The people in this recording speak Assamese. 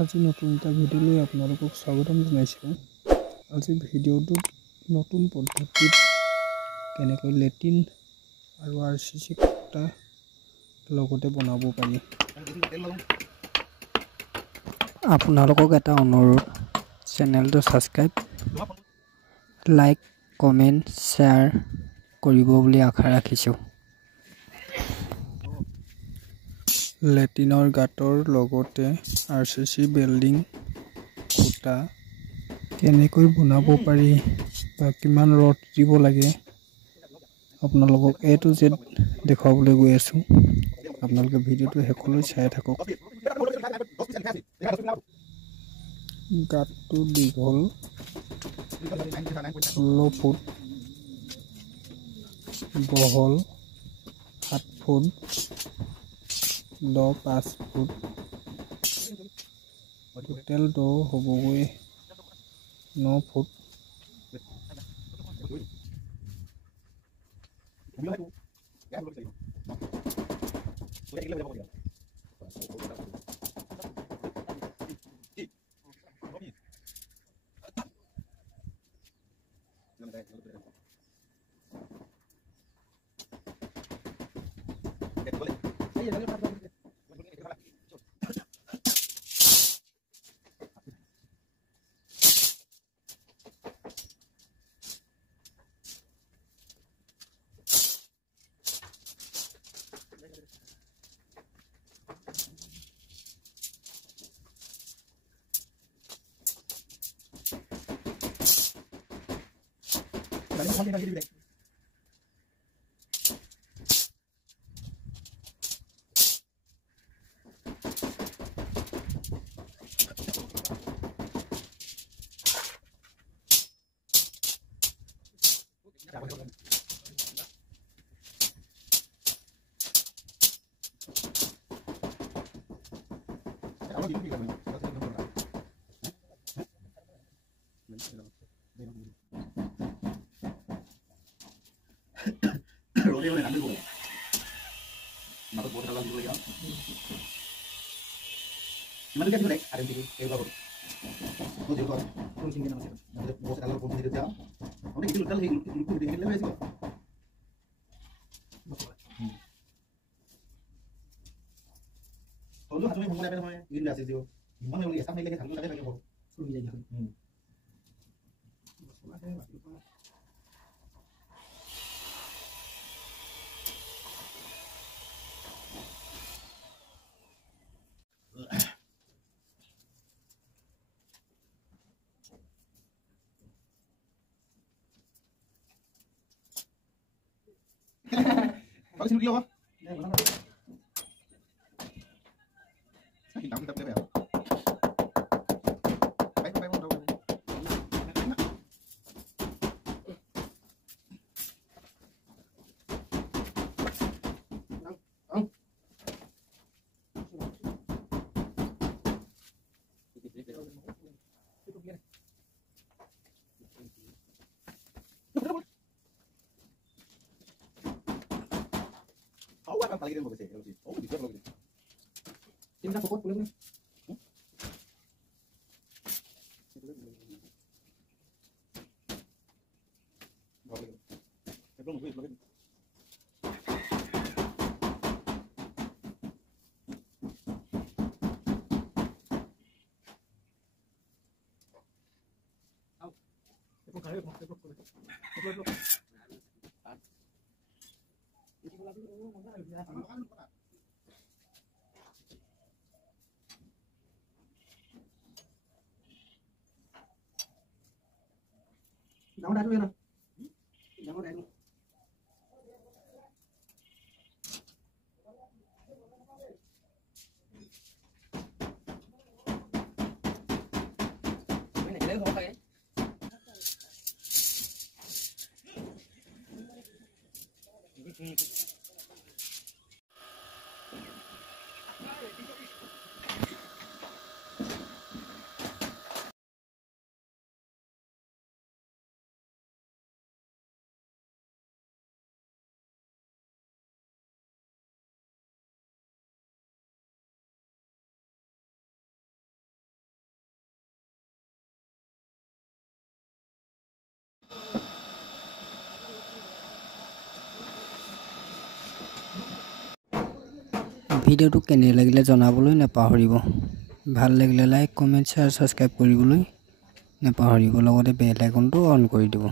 আজি নতুন এটা ভিডিঅ' লৈ আপোনালোকক স্বাগতম জনাইছোঁ। আজি ভিডিঅ'টোত নতুন পদ্ধতিত কেনেকৈ লেট্ৰিন আৰু RCC খুঁটা লগতে বনাব পাৰি। আপোনালোকক এটা অনুৰোধ, চেনেলটো ছাবস্ক্ৰাইব, লাইক, কমেণ্ট, শ্বেয়াৰ কৰিব বুলি আশা ৰাখিছোঁ। লেট্ৰিনৰ গাঁতৰ লগতে RCC বেল্ডিং খুঁটা কেনেকৈ বনাব পাৰি বা কিমান ৰড দিব লাগে আপোনালোকক A to Z দেখুৱাবলৈ গৈ আছোঁ। আপোনালোকে ভিডিঅ'টো শেষলৈ চাই থাকক। গাঁতটো দীঘল 16 ফুট, বহল 7 ফুট, দ 5 ফুট, টোটেল দ হ'বগৈ 9 ফুট। ভিডিঅ'টো কেনে লাগিলে জনাবলৈ নাপাহৰিব। ভাল লাগিলে লাইক কমেণ্ট শ্বেয়াৰ ছাবস্ক্ৰাইব কৰিবলৈ নাপাহৰিব, লগতে বেল আইকনটো অন কৰি দিব।